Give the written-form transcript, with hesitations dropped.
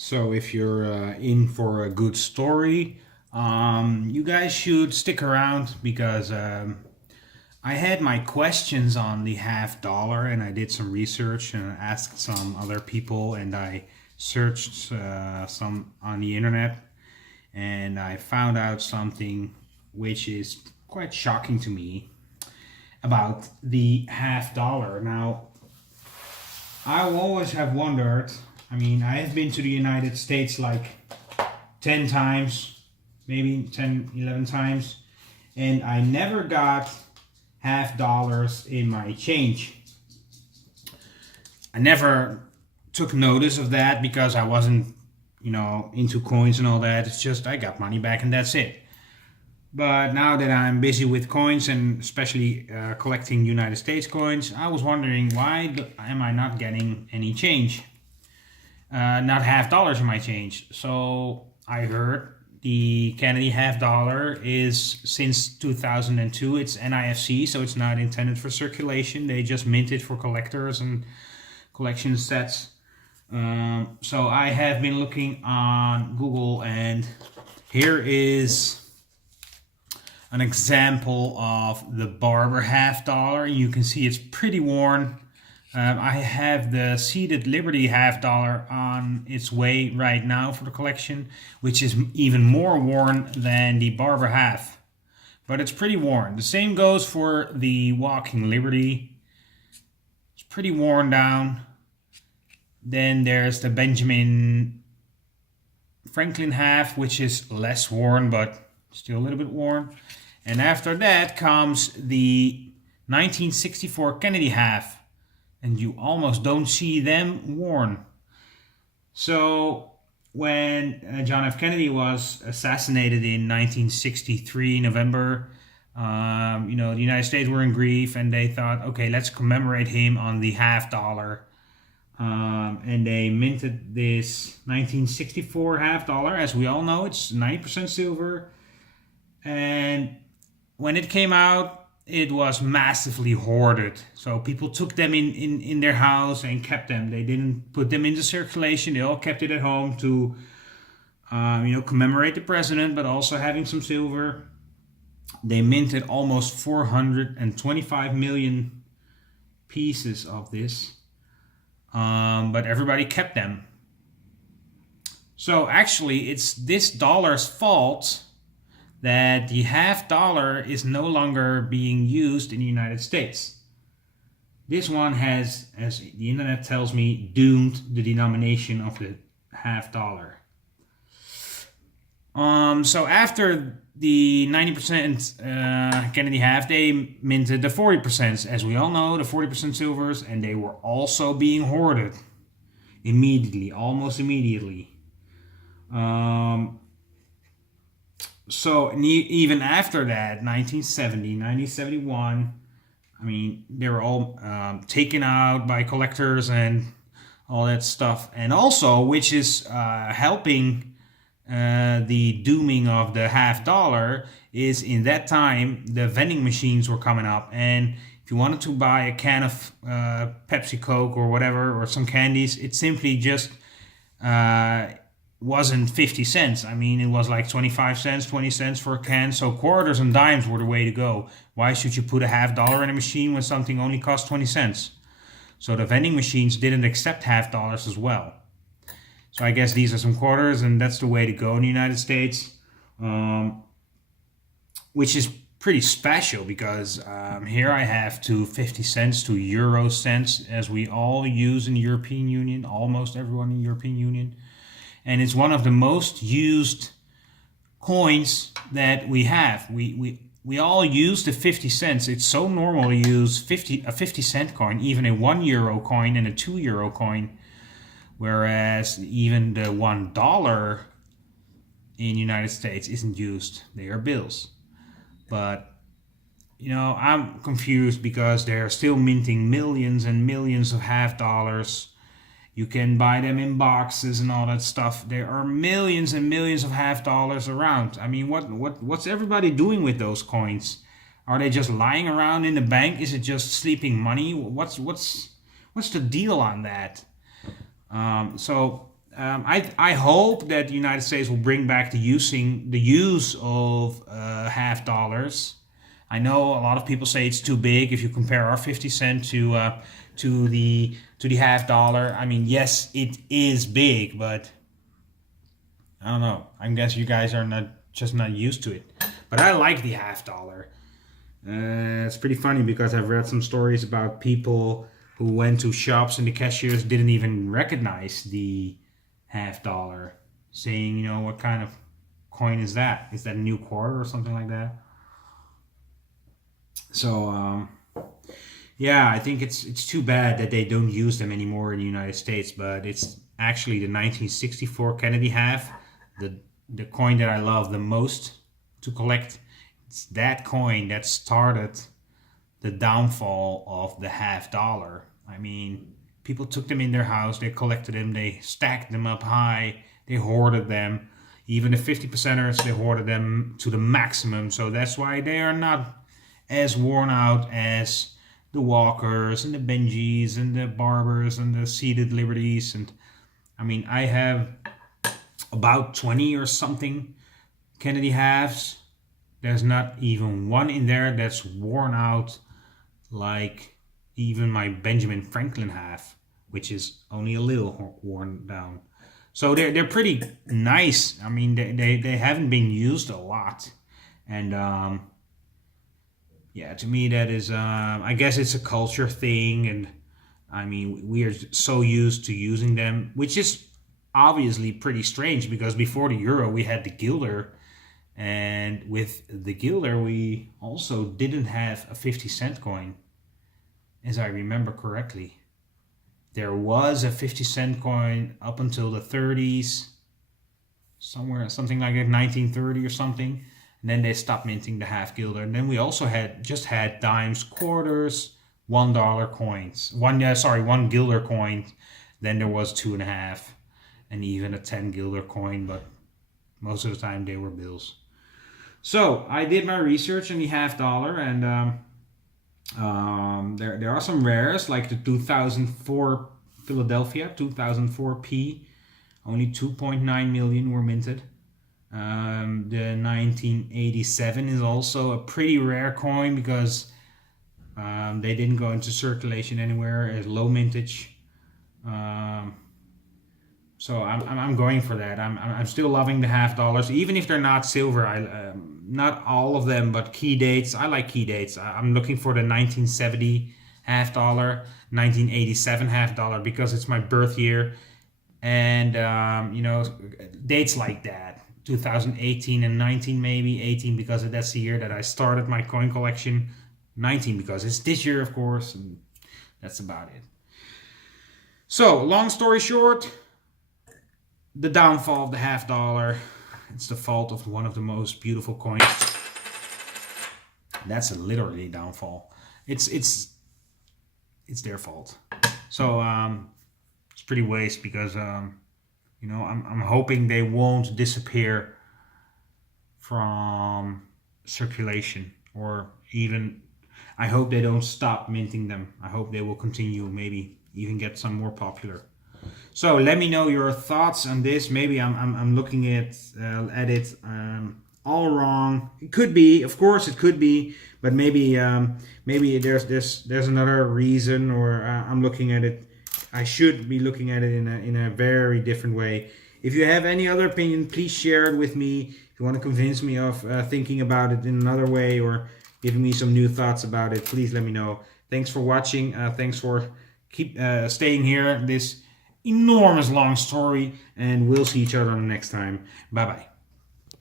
So if you're in for a good story, you guys should stick around because I had my questions on the half dollar and I did some research and asked some other people and I searched some on the internet and I found out something which is quite shocking to me about the half dollar. Now, I always have wondered. I mean, I have been to the United States like 10 times, maybe 10, 11 times, and I never got half dollars in my change. I never took notice of that because I wasn't, into coins and all that. It's just I got money back and that's it. But now that I'm busy with coins and especially collecting United States coins, I was wondering am I not getting any change? Not half dollars in my change. So I heard the Kennedy half dollar is since 2002. It's NIFC, so it's not intended for circulation. They just mint it for collectors and collection sets. So I have been looking on Google, and here is an example of the Barber half dollar. You can see it's pretty worn. I have the Seated Liberty half dollar on its way right now for the collection, which is even more worn than the Barber half. But it's pretty worn. The same goes for the Walking Liberty. It's pretty worn down. Then there's the Benjamin Franklin half, which is less worn, but still a little bit worn. And after that comes the 1964 Kennedy half. And you almost don't see them worn. So when John F. Kennedy was assassinated in 1963 November, the United States were in grief and they thought, okay, let's commemorate him on the half dollar. And they minted this 1964 half dollar. As we all know, it's 90% silver. And when it came out, it was massively hoarded. So people took them in their house and kept them. They didn't put them into circulation. They all kept it at home to, commemorate the president, but also having some silver. They minted almost 425 million pieces of this. But everybody kept them. So actually, it's this dollar's fault that the half dollar is no longer being used in the United States. This one has, as the internet tells me, doomed the denomination of the half dollar. So after the 90% Kennedy half, they minted the 40%. As we all know, the 40% silvers, and they were also being hoarded immediately, almost immediately. So even after that, 1970, 1971, I mean, they were all taken out by collectors and all that stuff. And also, which is helping the dooming of the half dollar, is in that time, the vending machines were coming up. And if you wanted to buy a can of Pepsi Coke or whatever, or some candies, it simply just wasn't 50 cents. I mean, it was like 25 cents, 20 cents for a can. So quarters and dimes were the way to go. Why should you put a half dollar in a machine when something only costs 20 cents? So the vending machines didn't accept half dollars as well. So I guess these are some quarters, and that's the way to go in the United States, which is pretty special because here I have to 50 cents to euro cents, as we all use in the European Union, almost everyone in the European Union. And it's one of the most used coins that we have. We all use the 50 cents. It's so normal to use a 50 cent coin, even a 1 euro coin and a 2 euro coin. Whereas even the $1 in the United States isn't used. They are bills. But, I'm confused because they're still minting millions and millions of half dollars. You can buy them in boxes and all that stuff. There are millions and millions of half dollars around. I mean, what's everybody doing with those coins? Are they just lying around in the bank? Is it just sleeping money? What's the deal on that? So I hope that the United States will bring back the use of half dollars. I know a lot of people say it's too big if you compare our 50 cent to the half dollar. I mean, yes, it is big, but I don't know. I guess you guys are not used to it. But I like the half dollar. It's pretty funny because I've read some stories about people who went to shops and the cashiers didn't even recognize the half dollar, saying, what kind of coin is that? Is that a new quarter or something like that? So, yeah, I think it's too bad that they don't use them anymore in the United States, but it's actually the 1964 Kennedy half, the coin that I love the most to collect. It's that coin that started the downfall of the half dollar. I mean, people took them in their house, they collected them, they stacked them up high, they hoarded them. Even the 50%ers, they hoarded them to the maximum. So that's why they are not as worn out as the Walkers and the Benjis and the Barbers and the Seated Liberties. And I mean, I have about 20 or something Kennedy halves. There's not even one in there that's worn out like even my Benjamin Franklin half, which is only a little worn down. So they're pretty nice. I mean, they haven't been used a lot. And yeah, to me that is, I guess it's a culture thing. And I mean, we are so used to using them, which is obviously pretty strange because before the euro we had the guilder. And with the guilder, we also didn't have a 50-cent coin, as I remember correctly. There was a 50-cent coin up until the 30s, something like that, 1930 or something. And then they stopped minting the half guilder. And then we also had dimes, quarters, $1 coins. One guilder coin. Then there was 2.5, and even a 10 guilder coin, but most of the time they were bills. So I did my research on the half dollar, and there are some rares like the 2004 Philadelphia 2004P. Only 2.9 million were minted. The 1987 is also a pretty rare coin because they didn't go into circulation anywhere as low mintage. So I'm going for that. I'm still loving the half dollars, even if they're not silver. Not all of them, but key dates. I like key dates. I'm looking for the 1970 half dollar, 1987 half dollar because it's my birth year, and dates like that. 2018 and 19, maybe 18 because that's the year that I started my coin collection. 19 because it's this year, of course, and that's about it. So long story short, the downfall of the half dollar. It's the fault of one of the most beautiful coins. That's a literally downfall. It's their fault. So it's pretty waste because I'm hoping they won't disappear from circulation, or even I hope they don't stop minting them. I hope they will continue, maybe even get some more popular. So let me know your thoughts on this. Maybe I'm looking at it all wrong. It could be, of course, it could be, but maybe there's another reason, or I'm looking at it. I should be looking at it in a very different way. If you have any other opinion, please share it with me. If you want to convince me of thinking about it in another way or giving me some new thoughts about it, please let me know. Thanks for watching. Thanks for staying here. This enormous long story, and we'll see each other next time. Bye bye.